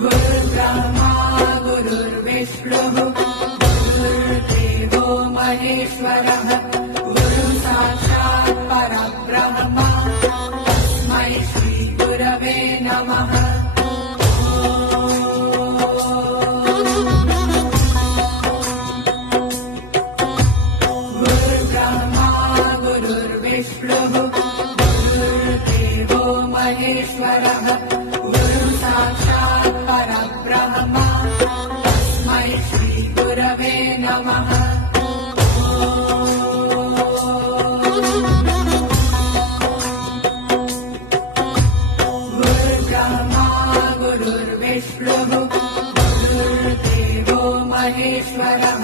गुरुर्ब्रह्मा गुरुर्विष्णुः गुरुर्देवो महेश्वरः गुरुः साक्षात् परब्रह्म तस्मै श्री गुरवे नमः। गुरुर्ब्रह्मा गुरुर्विष्णुः गुरुर्देवो महेश्वरः गुरुः साक्षात् परब्रह्म तस्मै श्री गुरवे नमः। गुरुर्ब्रह्मा गुरुर्विष्णुः गुरुर्देवो महेश्वरः